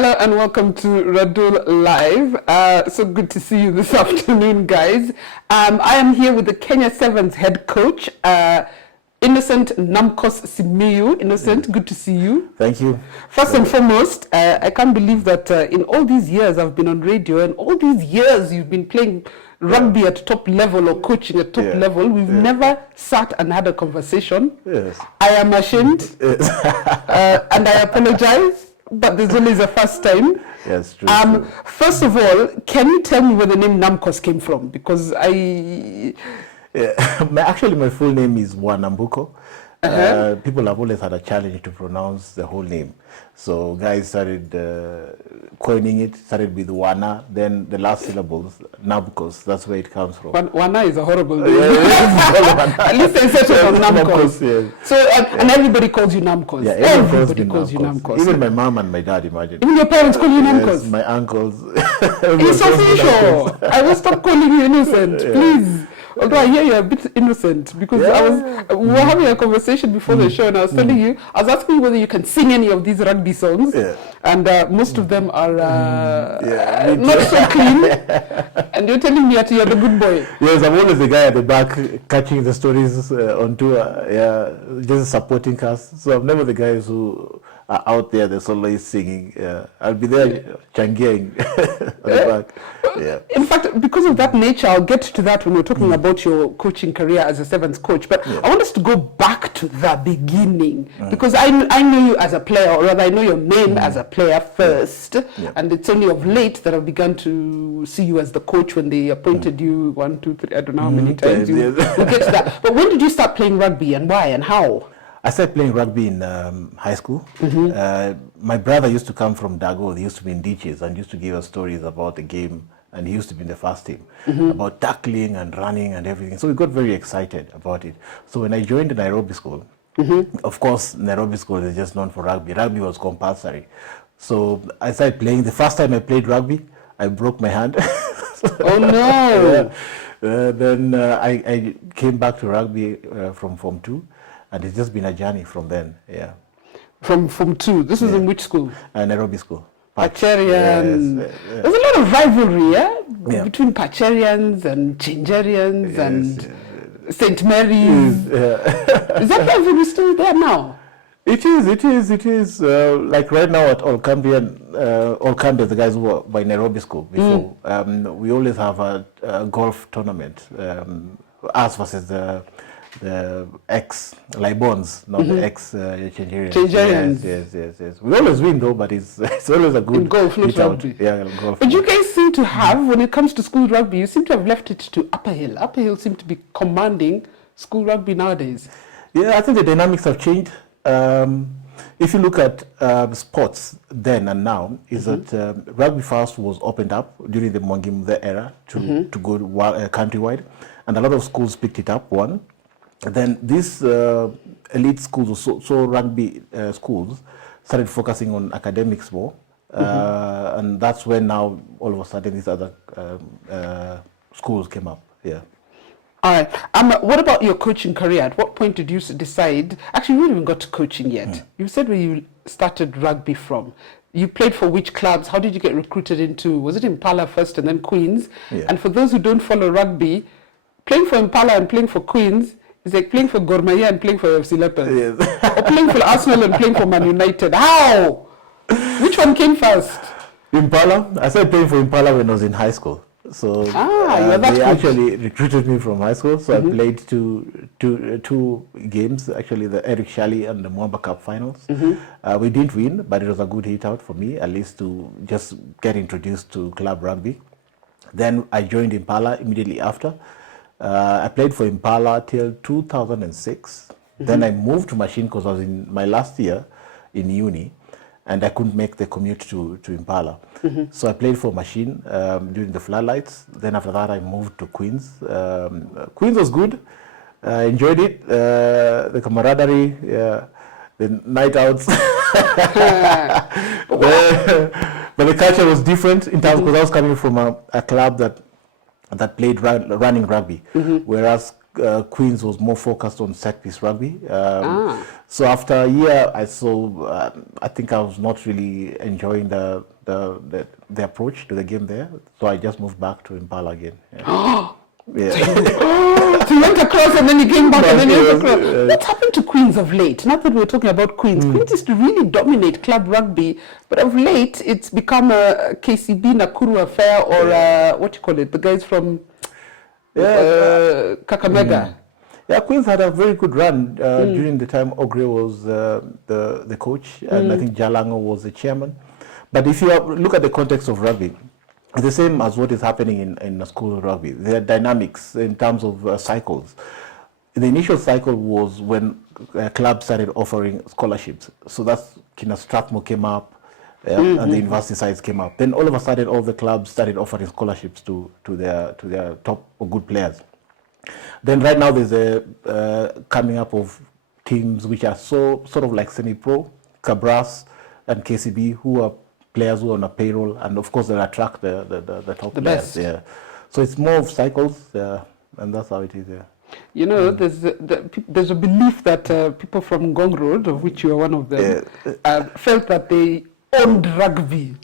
Hello and welcome to Radull Live. So good to see you this afternoon, guys. I am here with the Kenya Sevens head coach, Innocent Namcos Simiyu. Innocent, good to see you. Thank you. First and foremost, I can't believe that in all these years I've been on radio and all these years you've been playing rugby at top level or coaching at top level. We've never sat and had a conversation. Yes. I am ashamed and I apologize. But there's always a first time. Yes, true. First of all, can you tell me where the name Namcos came from? Because actually, my full name is Wanambuko. People have always had a challenge to pronounce the whole name. So guys started coining it, started with Wana, then the last syllables, Namcos, that's where it comes from. Wana is a horrible name. At least they set it on Namcos. Yes. So, and everybody calls you Namcos. Yeah, everybody calls you Namcos. Even my mom and my dad, imagine. Even your parents call you Namcos? Yes, my uncles. It's official. I will stop calling you Innocent, please. Although I hear you're a bit innocent because we were having a conversation before the show and I was telling you, I was asking you whether you can sing any of these rugby songs and most of them are not so clean and you're telling me that you're the good boy. Yes, I'm always the guy at the back catching the stories on tour, just supporting us. So I'm never the guys who are out there that's always singing. I'll be there changiing at the back. In fact, because of that nature, I'll get to that when we're talking about your coaching career as a Sevens coach. But I want us to go back to the beginning because I know you as a player, or rather I know your name as a player first. And it's only of late that I've begun to see you as the coach when they appointed you 1, 2, 3, I don't know how many times. We'll get to that. But when did you start playing rugby and why and how? I started playing rugby in high school. My brother used to come from Dago. He used to be in ditches and used to give us stories about the game. And he used to be in the first team, about tackling and running and everything. So we got very excited about it. So when I joined the Nairobi school, of course, Nairobi school is just known for rugby. Rugby was compulsory. So I started playing. The first time I played rugby, I broke my hand. Oh, no. Then I came back to rugby from Form 2. And it's just been a journey from then, From Form 2? This was in which school? Nairobi school. Pacherians. Yes. There's a lot of rivalry, between Pacherians and Changerians and St. Mary's. Is that rivalry still there now? It is. Like right now at Olkambi, the guys who were by Nairobi school before, we always have a golf tournament, us versus the ex-Libons, not the ex-Changerians. Yes. We always win though, but it's always a good in golf, not rugby. Golf. But you guys seem to have, when it comes to school rugby, you seem to have left it to Upper Hill. Upper Hill seem to be commanding school rugby nowadays. Yeah, I think the dynamics have changed. If you look at sports then and now, is that rugby first was opened up during the Mwangimuthe era to go countrywide, and a lot of schools picked it up. One. Then these elite schools, so rugby schools, started focusing on academics more, and that's when now all of a sudden these other schools came up. All right. What about your coaching career? At what point did you decide? Actually, we haven't even got to coaching yet. You said where you started rugby from. You played for which clubs? How did you get recruited into? Was it Impala first and then Queens? And for those who don't follow rugby, playing for Impala and playing for Queens. It's like playing for Gor Mahia and playing for FC Leopards. Or playing for Arsenal and playing for Man United. How? Which one came first? Impala. I started playing for Impala when I was in high school. So they actually recruited me from high school. So I played two games, actually the Eric Shally and the Mwamba Cup finals. We didn't win, but it was a good hit out for me, at least to just get introduced to club rugby. Then I joined Impala immediately after. I played for Impala till 2006. Then I moved to Machine because I was in my last year in uni and I couldn't make the commute to Impala. So I played for Machine during the floodlights. Then after that I moved to Queens. Queens was good. I enjoyed it. The camaraderie, the night outs. But the culture was different in terms because I was coming from a club that played running rugby, whereas Queens was more focused on set-piece rugby. So after a year, I saw, I think I was not really enjoying the approach to the game there. So I just moved back to Impala again. Yeah. So you went across and then you came back and then you went across. What's happened to Queens of late? Not that we're talking about Queens. Queens used to really dominate club rugby, but of late it's become a KCB Nakuru affair, or what you call it, the guys from Kakamega. Yeah, Queens had a very good run during the time Ogre was the coach, and I think Jalango was the chairman. But if you look at the context of rugby, it's the same as what is happening in school rugby. There are dynamics in terms of cycles. The initial cycle was when clubs started offering scholarships. So that's Strathmore came up, and the university sides came up. Then all of a sudden, all the clubs started offering scholarships to their top or good players. Then right now there's a coming up of teams which are sort of like semi-pro, Cabras and KCB, who are players who are on a payroll, and of course they attract the top players. Best. Yeah. So it's more of cycles, and that's how it is. Yeah. You know, there's a belief that people from Ngong Road, of which you are one of them, felt that they owned rugby.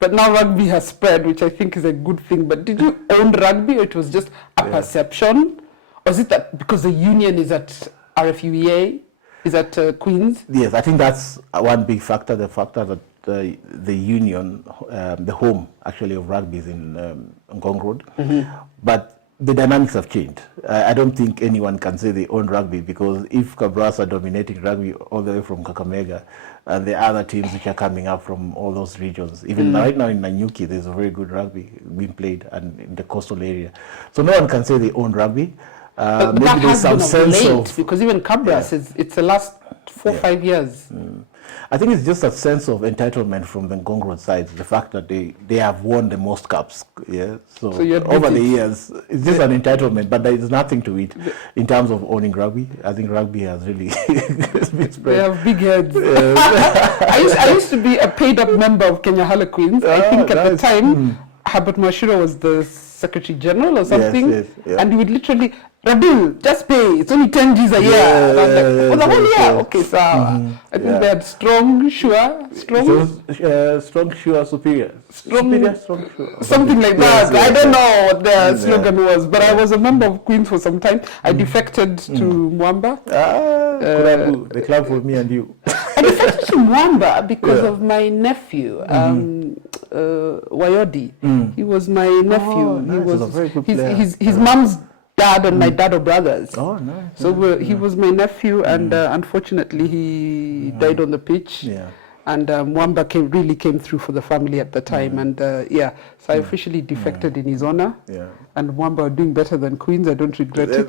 But now rugby has spread, which I think is a good thing. But did you own rugby, or it was just a perception? Or is it that because the union is at RFUEA, is at Queens? Yes, I think that's one big factor, the factor that the union, the home actually of rugby is in Ngong Road. But the dynamics have changed. I don't think anyone can say they own rugby, because if Cabras are dominating rugby all the way from Kakamega, and the other teams which are coming up from all those regions, even right now in Nanyuki, there's a very good rugby being played, and in the coastal area. So no one can say they own rugby. But maybe that there's has some been sense late, of, because even Cabras, it's the last 4 or 5 years. I think it's just a sense of entitlement from the Ngong Road side, the fact that they have won the most cups. Yeah, so over the years, it's just an entitlement, but there is nothing to it in terms of owning rugby. I think rugby has really been spread. They have big heads. I used to be a paid-up member of Kenya Harlequins. I think at the time, Herbert Mashiro was the Secretary General or something, and he would literally, Radull, just pay. It's only 10 Gs a year. And I was like, for the whole year? Okay, so I think they had strong, sure, superior. Strong, sure. Something like that. I don't know what their slogan was, but I was a member of Queens for some time. I defected to Mwamba. The club for me and you. I defected to Mwamba because of my nephew, Wayodi. He was my nephew. Nice. He was a very good player. his mom's dad and my dad are brothers. Oh, nice. So he was my nephew, and unfortunately he died on the pitch. Yeah. And Mwamba really came through for the family at the time, and so I officially defected in his honor. Yeah. And Mwamba are doing better than Queens. I don't regret it.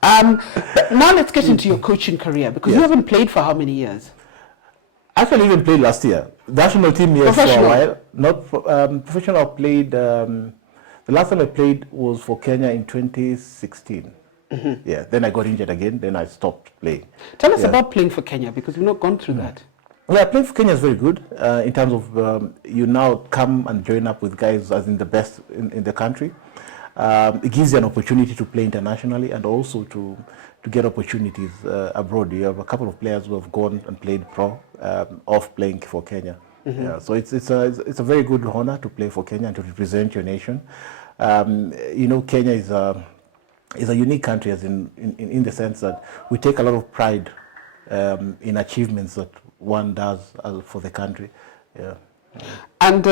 But now let's get into your coaching career, because you haven't played for how many years? Actually, even played last year. National team, yes, for a while. Not professional. Played. The last time I played was for Kenya in 2016. Yeah. Then I got injured again. Then I stopped playing. Tell us about playing for Kenya, because we've not gone through that. Yeah, playing for Kenya is very good in terms of you now come and join up with guys as in the best in the country. It gives you an opportunity to play internationally, and also to get opportunities abroad. You have a couple of players who have gone and played pro off playing for Kenya. Yeah, so it's a very good honor to play for Kenya and to represent your nation. Kenya is a unique country, as in the sense that we take a lot of pride in achievements that one does for the country. Yeah. And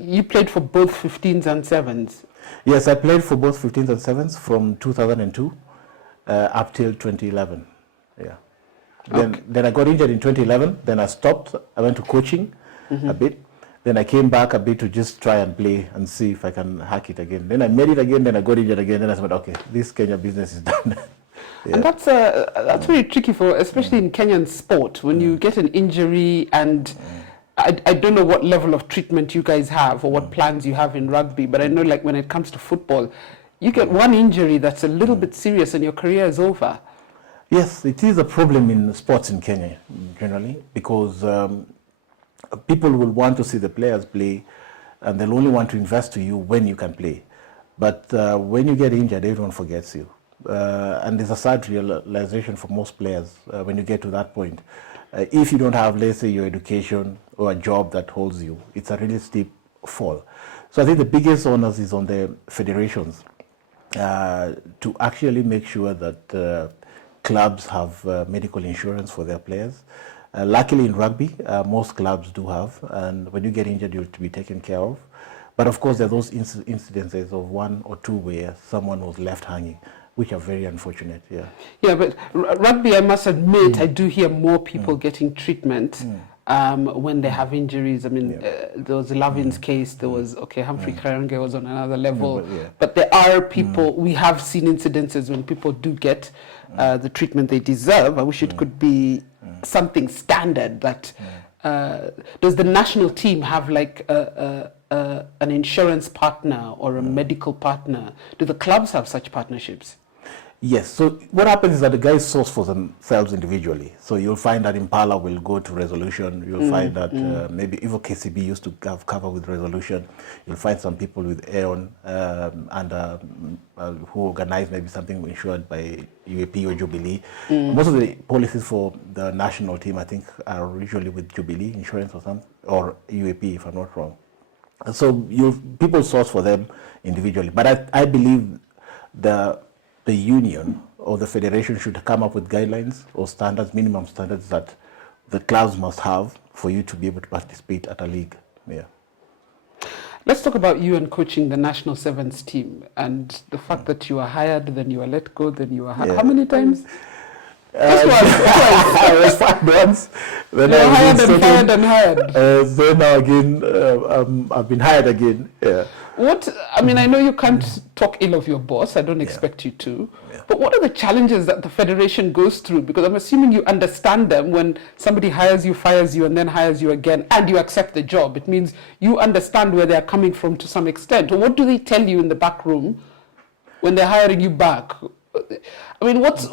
you played for both 15s and 7s? Yes, I played for both 15s and 7s from 2002 up till 2011. Yeah. Then I got injured in 2011. Then I stopped. I went to coaching a bit. Then I came back a bit to just try and play and see if I can hack it again. Then I made it again. Then I got injured again. Then I said, okay, this Kenya business is done. Yeah. And that's very tricky especially in Kenyan sport, when you get an injury, and I don't know what level of treatment you guys have or what plans you have in rugby, but I know, like, when it comes to football, you get one injury that's a little bit serious and your career is over. Yes, it is a problem in sports in Kenya generally, because people will want to see the players play, and they'll only want to invest to you when you can play. But when you get injured, everyone forgets you. And there's a sad realization for most players when you get to that point. If you don't have, let's say, your education or a job that holds you, it's a really steep fall. So I think the biggest onus is on the federations to actually make sure that clubs have medical insurance for their players. Luckily in rugby, most clubs do have, and when you get injured, you're to be taken care of. But of course, there are those incidences of 1 or 2 where someone was left hanging, which are very unfortunate. Yeah. Yeah, but rugby, I must admit, I do hear more people getting treatment when they have injuries. I mean, there was Lavin's case. There was Humphrey Karange was on another level. But there are people. We have seen incidences when people do get the treatment they deserve. I wish it could be something standard. That does the national team have like an insurance partner or a medical partner? Do the clubs have such partnerships? Yes. So what happens is that the guys source for themselves individually. So you'll find that Impala will go to Resolution. You'll find that maybe even KCB used to have cover with Resolution. You'll find some people with Aeon who organize maybe something insured by UAP or Jubilee. Most of the policies for the national team, I think, are usually with Jubilee Insurance or something, or UAP, if I'm not wrong. So people source for them individually. But I believe the union or the federation should come up with guidelines or standards, minimum standards that the clubs must have for you to be able to participate at a league. Yeah. Let's talk about you and coaching the national sevens team and the fact that you are hired, then you are let go, then you are hired. How many times? Just once. I was fired once. Then I hired and hired. Then now again, I've been hired again. Yeah. I mean, I know you can't talk ill of your boss. I don't expect you to. Yeah. But what are the challenges that the federation goes through? Because I'm assuming you understand them when somebody hires you, fires you, and then hires you again, and you accept the job. It means you understand where they're coming from to some extent. Or what do they tell you in the back room when they're hiring you back? I mean, what's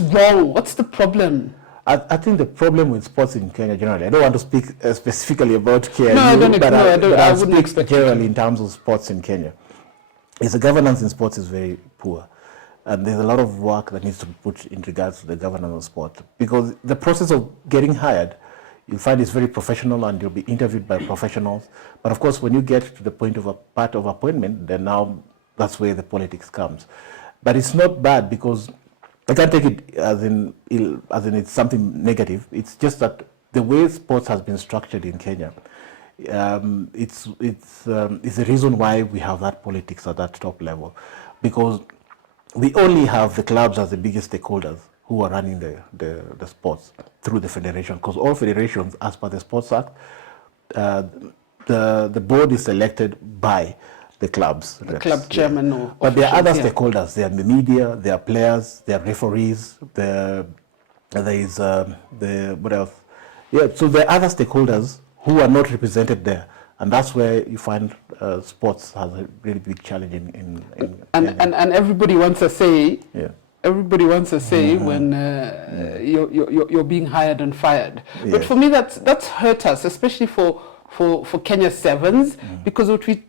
wrong? What's the problem? I think the problem with sports in Kenya generally, I don't want to speak specifically about KNU, I wouldn't expect generally in terms of sports in Kenya, is the governance in sports is very poor. And there's a lot of work that needs to be put in regards to the governance of sport. Because the process of getting hired, you'll find it's very professional and you'll be interviewed by professionals. But of course, when you get to the point of a part of appointment, then now that's where the politics comes. But it's not bad because I can't take it as in it's something negative. It's just that the way sports has been structured in Kenya, it's the reason why we have that politics at that top level, because we only have the clubs as the biggest stakeholders who are running the sports through the federation. Because all federations, as per the Sports Act, the board is elected by the clubs. The club chairman or but there are other stakeholders. There are the media, there are players, there are referees, there is what else? Yeah, so there are other stakeholders who are not represented there. And that's where you find sports has a really big challenge and everybody wants a say. Yeah. Everybody wants a say when you're being hired and fired. Yes. But for me, that's hurt us, especially for Kenya Sevens, because what we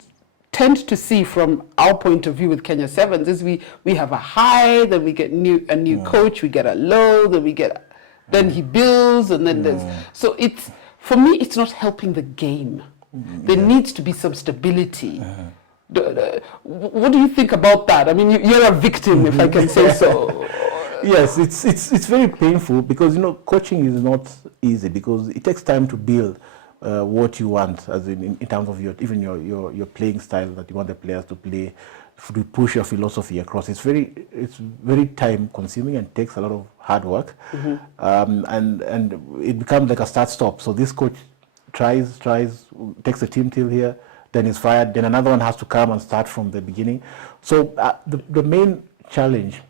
tend to see from our point of view with Kenya Sevens is we have a high, then we get a new coach, we get a low, then he builds, and then there's so it's for me it's not helping the game. There needs to be some stability. What do you think about that? I mean, you're a victim, if I can say so. Yes, it's very painful because coaching is not easy because it takes time to build what you want, as in terms of your playing style that you want the players to play, to push your philosophy across. It's very time consuming and takes a lot of hard work, and it becomes like a start-stop. So this coach tries, takes the team till here, then is fired, then another one has to come and start from the beginning. So the main challenge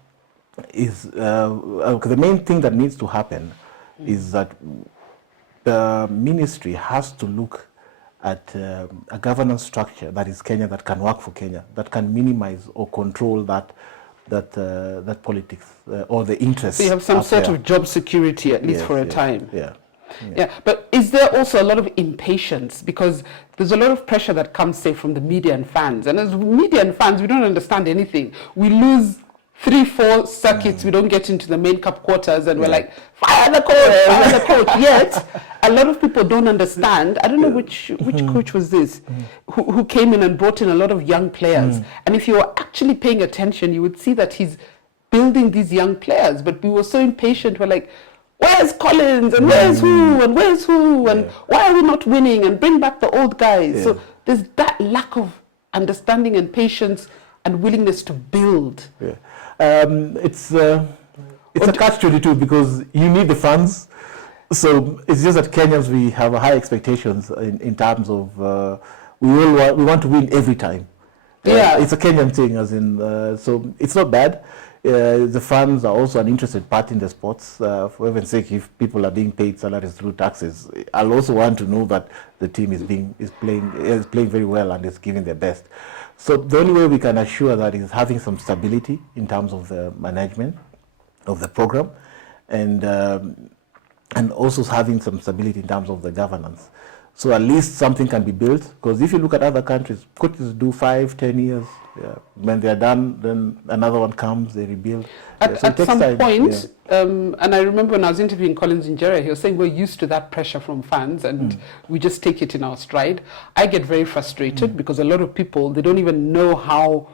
is, the main thing that needs to happen is that the ministry has to look at a governance structure that is Kenya, that can work for Kenya, that can minimize or control that politics or the interests. So you have some sort of job security, at least for a time. Yeah. Yeah, but is there also a lot of impatience? Because there's a lot of pressure that comes, say, from the media and fans. And as media and fans, we don't understand anything. We lose 3-4 circuits, we don't get into the main cup quarters, and we're like, fire the coach, fire the coach. Yet, a lot of people don't understand. I don't know which coach was this, who came in and brought in a lot of young players. And if you were actually paying attention, you would see that he's building these young players. But we were so impatient. We're like, where's Collins, and where's who, and where's who, and why are we not winning, and bring back the old guys. So there's that lack of understanding and patience and willingness to build. It's a catch-22 because you need the funds. So it's just that Kenyans, we have high expectations in terms of we want to win every time. It's a Kenyan thing, as in so it's not bad. The fans are also an interested party in the sports. For heaven's sake, if people are being paid salaries through taxes, I'll also want to know that the team is playing very well and is giving their best. So the only way we can assure that is having some stability in terms of the management of the program, and also having some stability in terms of the governance. So at least something can be built, because if you look at other countries, coaches do 5-10 years. When they're done, then another one comes, they rebuild. At some point, and I remember when I was interviewing Collins in Nigeria, he was saying we're used to that pressure from fans and we just take it in our stride. I get very frustrated because a lot of people, they don't even know how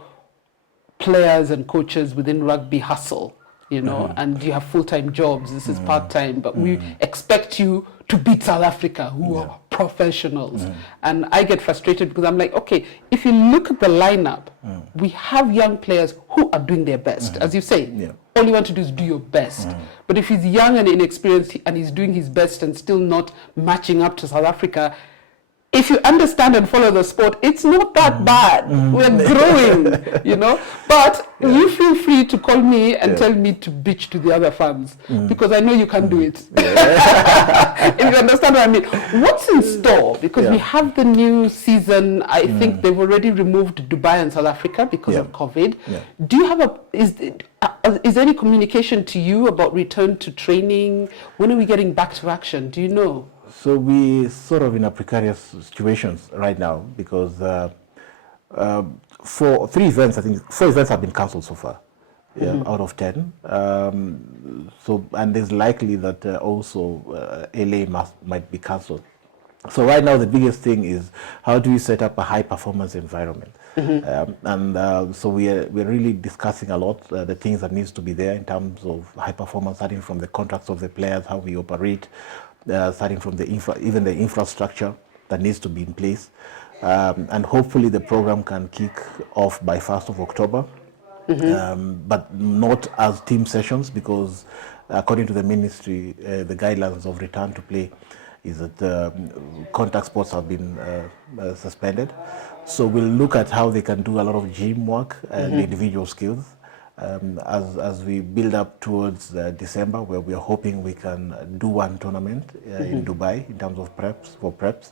players and coaches within rugby hustle, you know, and you have full-time jobs, this is part-time, but we expect you to beat South Africa, who are professionals. And I get frustrated because I'm like, okay, if you look at the lineup, we have young players who are doing their best. As you say, all you want to do is do your best. But if he's young and inexperienced and he's doing his best and still not matching up to South Africa, if you understand and follow the sport, it's not that bad. We're growing, you know. But you feel free to call me and tell me to bitch to the other fans because I know you can do it. If you understand what I mean. What's in store? Because we have the new season. I think they've already removed Dubai and South Africa because of COVID. Do you have is there any communication to you about return to training? When are we getting back to action? Do you know? So we sort of in a precarious situations right now because for 3 events, I think 4 events have been cancelled so far, out of 10. So and there's likely that also LA might be cancelled. So right now the biggest thing is how do we set up a high performance environment, so we're really discussing a lot the things that needs to be there in terms of high performance, starting from the contracts of the players, how we operate. Starting from the even the infrastructure that needs to be in place, and hopefully the program can kick off by 1st of October, but not as team sessions because according to the ministry, the guidelines of return to play is that contact sports have been suspended. So we'll look at how they can do a lot of gym work and individual skills. As we build up towards December, where we are hoping we can do one tournament in Dubai in terms of preps,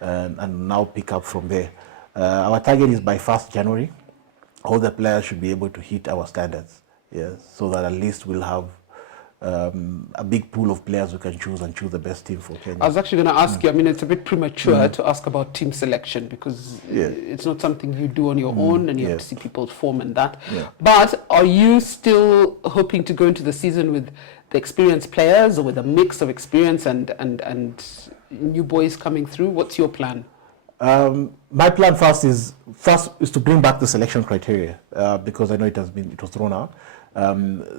and now pick up from there. Our target is by 1st January, all the players should be able to hit our standards, so that at least we'll have a big pool of players who can choose the best team for Kenya. I was actually going to ask you, I mean, it's a bit premature to ask about team selection because it's not something you do on your own and you have to see people form and that. But are you still hoping to go into the season with the experienced players or with a mix of experience and new boys coming through? What's your plan? My plan first is to bring back the selection criteria because I know it was thrown out.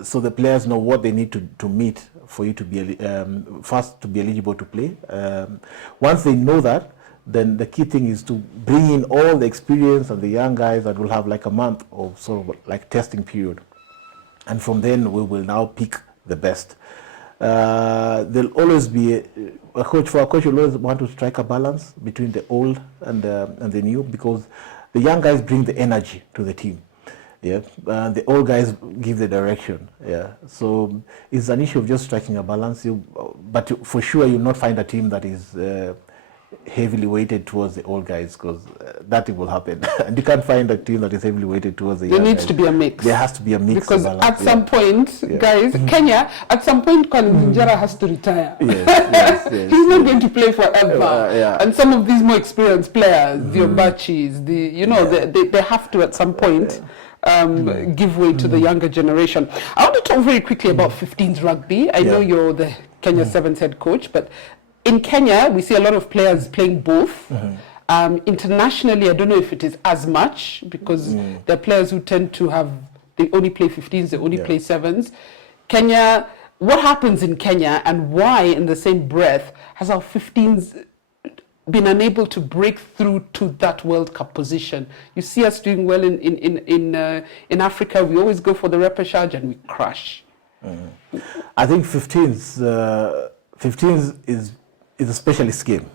So the players know what they need to meet for you to be first to be eligible to play. Once they know that, then the key thing is to bring in all the experience and the young guys that will have like a month of sort of like testing period, and from then we will now pick the best. There'll always be a coach will always want to strike a balance between the old and the new, because the young guys bring the energy to the team. The old guys give the direction. So it's an issue of just striking a balance. But for sure, you'll not find a team that is heavily weighted towards the old guys, because that will happen. And you can't find a team that is heavily weighted towards the young guys. There needs to be a mix. There has to be a mix. Because at some point, guys, Kenya, at some point, Njara has to retire. Yes, He's not going to play forever. And some of these more experienced players, the Obachis, they have to at some point give way to the younger generation. I want to talk very quickly about 15s rugby. I know you're the Kenya Sevens head coach, but in Kenya, we see a lot of players playing both. Internationally, I don't know if it is as much, because there are players who tend to they only play 15s, they only play 7s. Kenya, what happens in Kenya, and why in the same breath has our 15s been unable to break through to that World Cup position? You see us doing well in Africa. We always go for the repechage and we crash. I think 15s is a specialist game.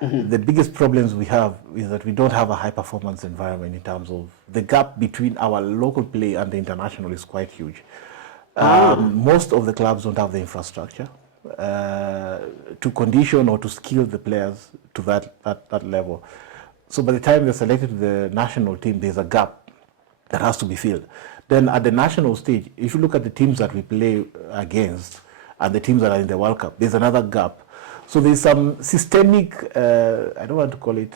The biggest problems we have is that we don't have a high performance environment in terms of the gap between our local play and the international is quite huge. Most of the clubs don't have the infrastructure to condition or to skill the players to that level. So by the time they're selected to the national team, there's a gap that has to be filled. Then at the national stage, if you look at the teams that we play against and the teams that are in the World Cup, there's another gap. So there's some systemic, I don't want to call it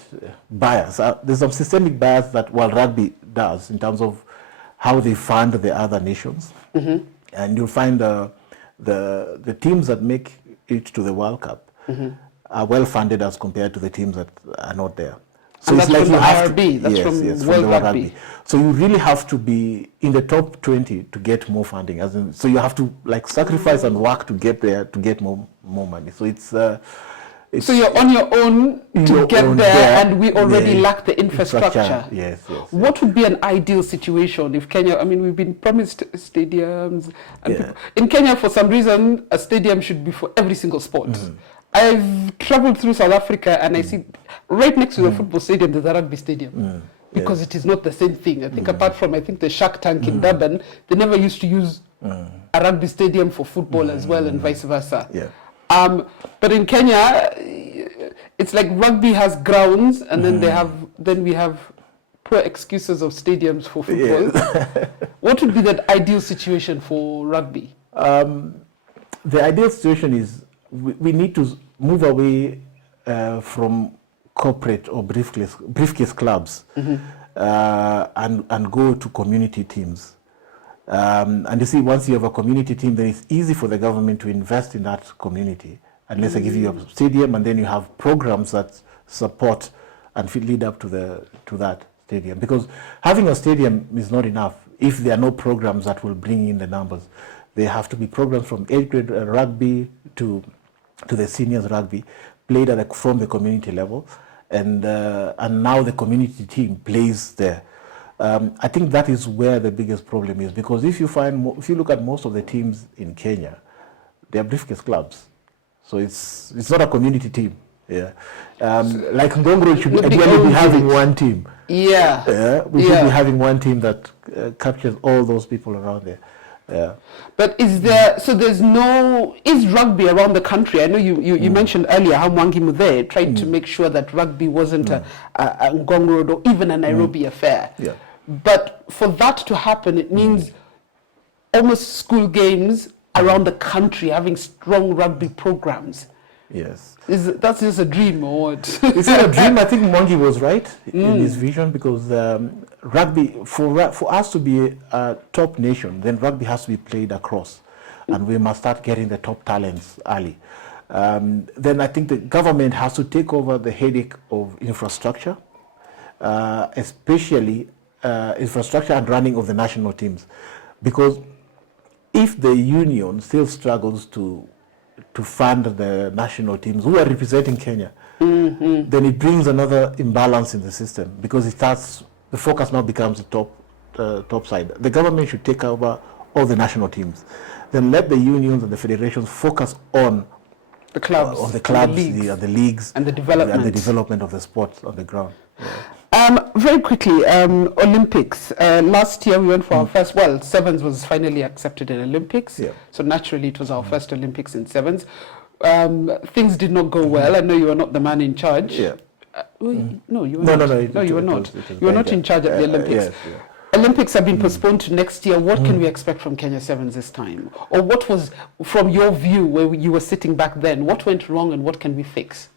bias. There's some systemic bias that World Rugby does in terms of how they fund the other nations. And you'll find the teams that make it to the World Cup are well funded as compared to the teams that are not there. So and it's that's like from you have RB, that's from World Rugby. So you really have to be in the top 20 to get more funding. So you have to like sacrifice and work to get there to get more money. So it's so you're on your own to get there, and we already lack the infrastructure. Yes. What would be an ideal situation if Kenya? I mean, we've been promised stadiums, and in Kenya, for some reason, a stadium should be for every single sport. I've traveled through South Africa, and I see right next to the football stadium there's a rugby stadium. Because it is not the same thing. I think apart from the Shark Tank in Durban, they never used to use a rugby stadium for football as well, and vice versa. But in Kenya, it's like rugby has grounds, and then we have poor excuses of stadiums for football. What would be the ideal situation for rugby? The ideal situation is we need to move away from corporate or briefcase clubs and go to community teams. And you see, once you have a community team, then it's easy for the government to invest in that community. Unless I give you a stadium, and then you have programs that support and lead up to that stadium. Because having a stadium is not enough if there are no programs that will bring in the numbers. There have to be programs from 8th grade rugby to the seniors rugby played from the community level, and now the community team plays there. I think that is where the biggest problem is, because if you look at most of the teams in Kenya, they are briefcase clubs, so it's not a community team. Like Ngongoro should ideally be having one team. We should be having one team that captures all those people around there. But is rugby around the country? I know you mentioned earlier how Mwangi Muthee tried to make sure that rugby wasn't a Ngong Road or even a Nairobi affair. But for that to happen, it means almost school games around the country having strong rugby programs. Yes. That's just a dream or what? It's not a dream. I think Mwangi was right in his vision, because rugby, for us to be a top nation, then rugby has to be played across, and we must start getting the top talents early. Then I think the government has to take over the headache of infrastructure, especially infrastructure and running of the national teams, because if the union still struggles to fund the national teams who are representing Kenya, then it brings another imbalance in the system, because the focus now becomes the top side. The government should take over all the national teams, then let the unions and the federations focus on the clubs, the leagues, and the development of the sport on the ground. Very quickly, Olympics. Last year we went for our first, sevens was finally accepted in Olympics. So naturally it was our first Olympics in sevens. things did not go well. I know you were not the man in charge. Yeah. No, you were No, not. no, no. You were not. You were not in charge at the Olympics. Yes, yeah. Olympics have been postponed to next year. What can we expect from Kenya Sevens this time? Or what was, from your view, where you were sitting back then, what went wrong and what can we fix?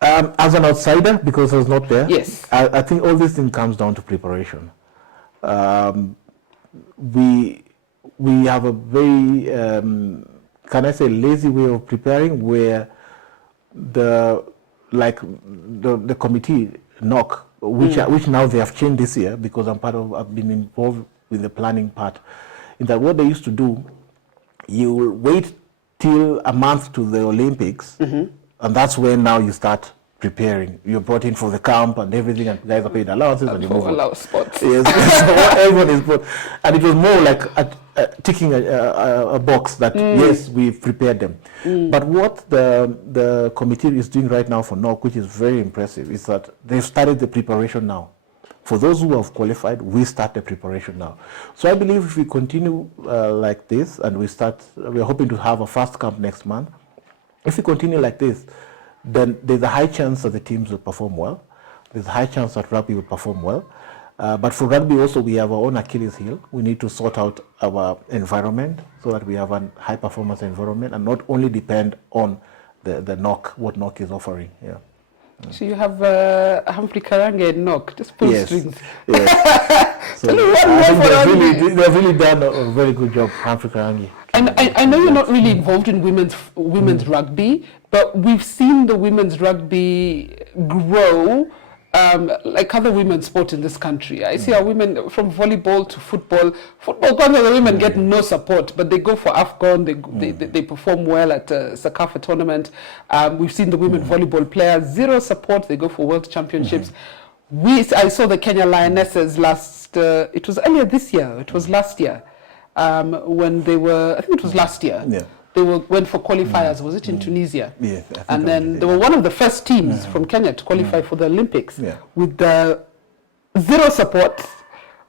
As an outsider, because I was not there, yes, I think all this thing comes down to preparation. We have a very, can I say, lazy way of preparing, where the committee NOC, which now they have changed this year, because I've been involved with the planning part, in that what they used to do, you will wait till a month to the Olympics, and that's when now you start preparing. You're brought in for the camp and everything, and guys are paid allowances, and you move on. Spots. Yes, so everyone is put, and it was more like ticking a box that yes, we've prepared them. But what the committee is doing right now for NOC, which is very impressive, is that they've started the preparation now. For those who have qualified, we start the preparation now. So I believe if we continue like this, and we're hoping to have a first camp next month. If we continue like this, then there's a high chance that the teams will perform well. There's a high chance that rugby will perform well. But for rugby also, we have our own Achilles heel. We need to sort out our environment so that we have a high performance environment and not only depend on the NOC, what NOC is offering. Yeah. So you have Humphrey Karange and NOC, just pull strings. Yes. So I think they've really done a very good job, Humphrey Karange. And I know you're not really involved in women's rugby, but we've seen the women's rugby grow like other women's sport in this country. I see our women from volleyball to football. Football, the women get no support, but they go for AFCON, they perform well at Sakafa tournament. We've seen the women volleyball players, zero support, they go for world championships. I saw the Kenya Lionesses it was earlier this year, it was last year, when they were, I think it was last year. Yeah. They went for qualifiers, was it in Tunisia? Yes. And then they were one of the first teams from Kenya to qualify for the Olympics with zero support,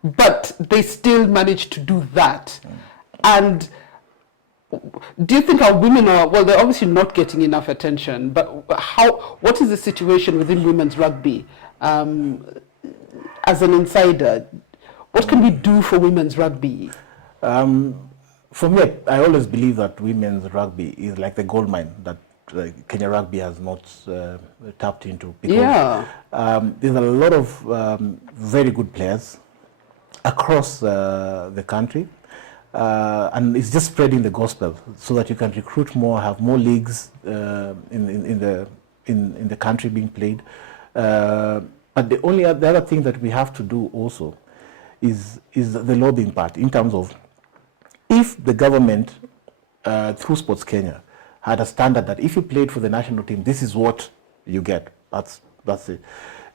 but they still managed to do that. And do you think our women they're obviously not getting enough attention, but what is the situation within women's rugby? As an insider, what can we do for women's rugby? For me, I always believe that women's rugby is like the gold mine that Kenya Rugby has not tapped into. Because there's a lot of very good players across the country, and it's just spreading the gospel so that you can recruit more, have more leagues in the country being played. But the other thing that we have to do also is the lobbying part, in terms of, if the government, through Sports Kenya, had a standard that if you played for the national team, this is what you get. That's it. It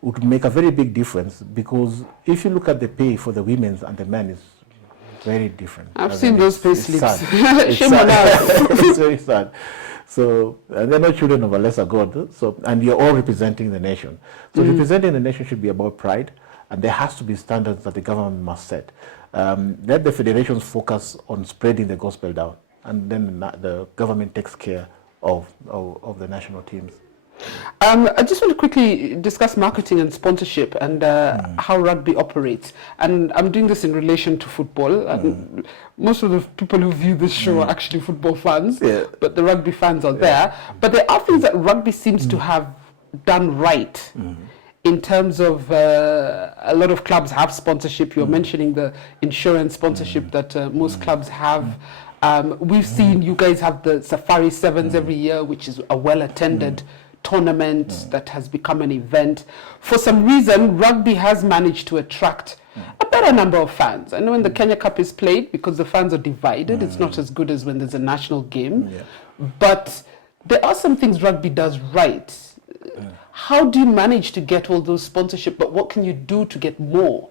would make a very big difference, because if you look at the pay for the women's and the men, it's very different. I've seen those pay slips. Shame on us. It's very sad. So they're not children of a lesser God. So, and you're all representing the nation. So representing the nation should be about pride, and there has to be standards that the government must set. Let the federations focus on spreading the gospel down, and then the government takes care of the national teams. I just want to quickly discuss marketing and sponsorship and how rugby operates. And I'm doing this in relation to football. And most of the people who view this show are actually football fans, but the rugby fans are there. But there are things that rugby seems to have done right. In terms of a lot of clubs have sponsorship. You're mentioning the insurance sponsorship that most clubs have. We've seen you guys have the Safari Sevens every year, which is a well-attended tournament that has become an event. For some reason, rugby has managed to attract a better number of fans. I know when the Kenya Cup is played, because the fans are divided, it's not as good as when there's a national game. But there are some things rugby does right. How do you manage to get all those sponsorship, but what can you do to get more?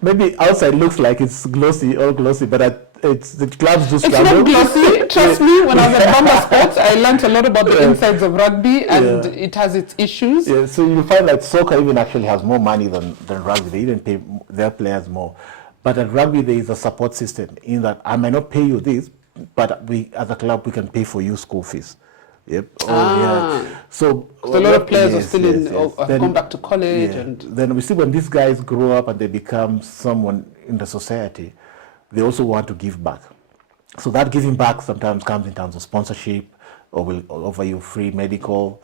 Maybe outside looks like it's all glossy, but it's the clubs do struggle. It's not glossy. Trust me, when I was at Bomber Sports, I learned a lot about the insides of rugby, and it has its issues. Yeah, so you find that soccer even actually has more money than rugby. They even pay their players more. But at rugby, there is a support system in that I may not pay you this, but we, as a club, we can pay for you school fees. Yep. So a lot of players are still have gone back to college, and then we see when these guys grow up and they become someone in the society, they also want to give back. So that giving back sometimes comes in terms of sponsorship, or will offer you free medical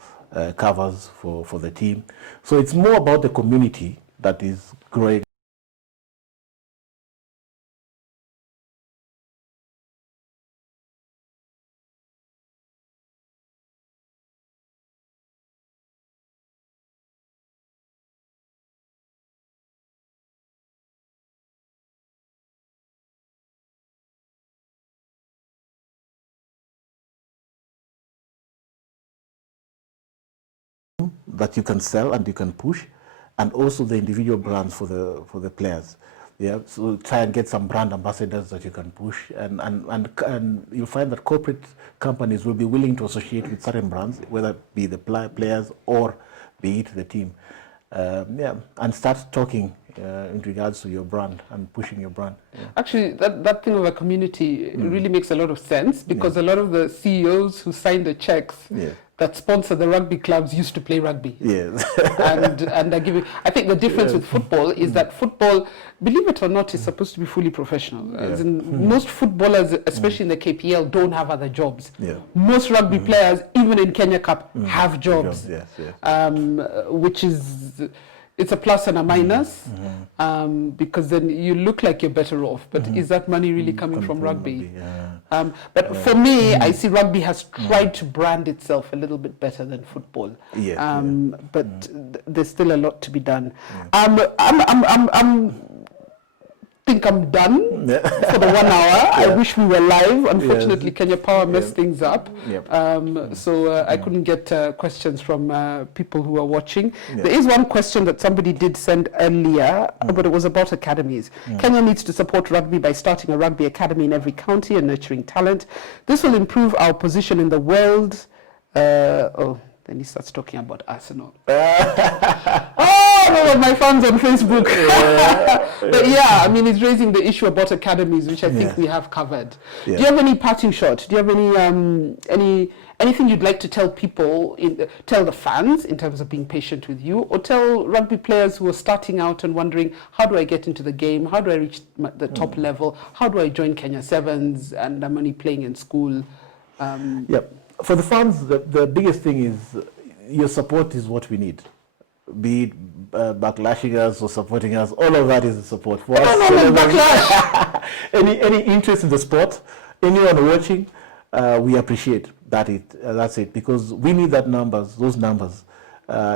covers for the team. So it's more about the community that is growing. That you can sell and you can push, and also the individual brands for the players. Yeah, so try and get some brand ambassadors that you can push, and you'll find that corporate companies will be willing to associate with certain brands, whether it be the players or be it the team. And start talking in regards to your brand and pushing your brand. Yeah. Actually, that thing of a community really makes a lot of sense, because a lot of the CEOs who sign the checks that sponsor the rugby clubs used to play rugby. Yes. and I think the difference with football is that football, believe it or not, is supposed to be fully professional. As in, most footballers, especially in the KPL, don't have other jobs. Yeah. Most rugby players, even in Kenya Cup, have jobs. Yes. Which is, it's a plus and a minus, because then you look like you're better off. But is that money really coming from rugby? But for me, I see rugby has tried to brand itself a little bit better than football. But there's still a lot to be done. Think I'm done for the 1 hour. I wish we were live. Unfortunately, Kenya Power messed things up. So I couldn't get questions from people who are watching. There is one question that somebody did send earlier, but it was about academies. Kenya needs to support rugby by starting a rugby academy in every county and nurturing talent. This will improve our position in the world. Then he starts talking about Arsenal. All of my fans on Facebook. But I mean, he's raising the issue about academies, which I think we have covered. Do you have any parting shot? Do you have anything you'd like to tell people, tell the fans in terms of being patient with you, or tell rugby players who are starting out and wondering, how do I get into the game? How do I reach the top level? How do I join Kenya Sevens and I'm only playing in school? For the fans, the biggest thing is your support is what we need. Be it backlashing us or supporting us, all of that is the support for us. Any interest in the sport, anyone watching, we appreciate that. That's it, because we need those numbers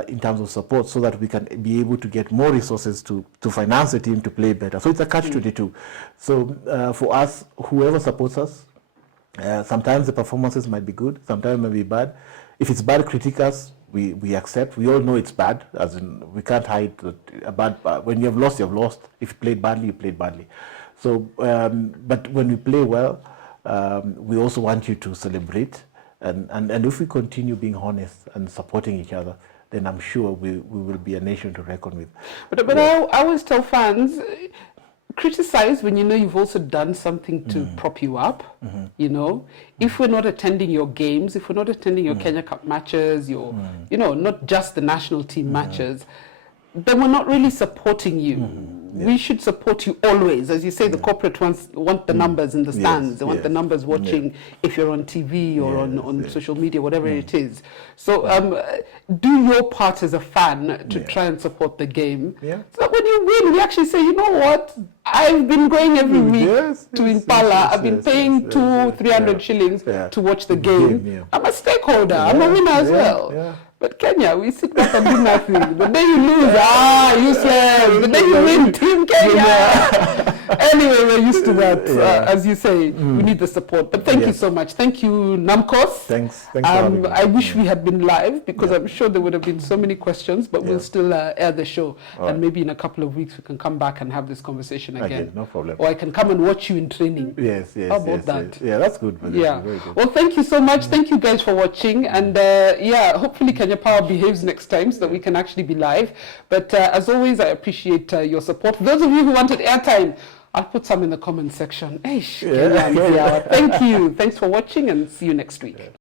in terms of support, so that we can be able to get more resources to finance the team to play better. So it's a catch-22. So for us, whoever supports us, sometimes the performances might be good, sometimes may be bad. If it's bad, critique us. We accept. We all know it's bad. As in, we can't hide that when you have lost, you have lost. If you played badly, you played badly. So, but when we play well, we also want you to celebrate. And if we continue being honest and supporting each other, then I'm sure we will be a nation to reckon with. But I always tell fans, criticize when you know you've also done something to prop you up. You know, if we're not attending your games, if we're not attending your Kenya Cup matches, your not just the national team matches, then we're not really supporting you. We should support you always. As you say, the corporate ones want the numbers in the stands. They want the numbers watching if you're on TV or on social media, whatever it is. So do your part as a fan to try and support the game. So that when you win, we actually say, you know what? I've been going every week to Impala. I've been paying 200-300 shillings to watch the game. I'm a stakeholder. I'm a winner as well. But Kenya, we sit back and do nothing. The day you lose, useless. The day you win, Team Kenya. Anyway, we're used to that. As you say, we need the support. But thank you so much. Thank you, Namcos. Thanks for having me. I wish we had been live, because I'm sure there would have been so many questions, but we'll still air the show. And maybe in a couple of weeks, we can come back and have this conversation again. No problem. Or I can come and watch you in training. Yes. How about that? Yeah, that's good. Yeah. Very good. Well, thank you so much. Thank you guys for watching. And hopefully Kenya Power behaves next time so that we can actually be live. But as always, I appreciate your support. For those of you who wanted airtime, I'll put some in the comment section. Eish, Kenyans, yeah. Thank you. Thanks for watching and see you next week.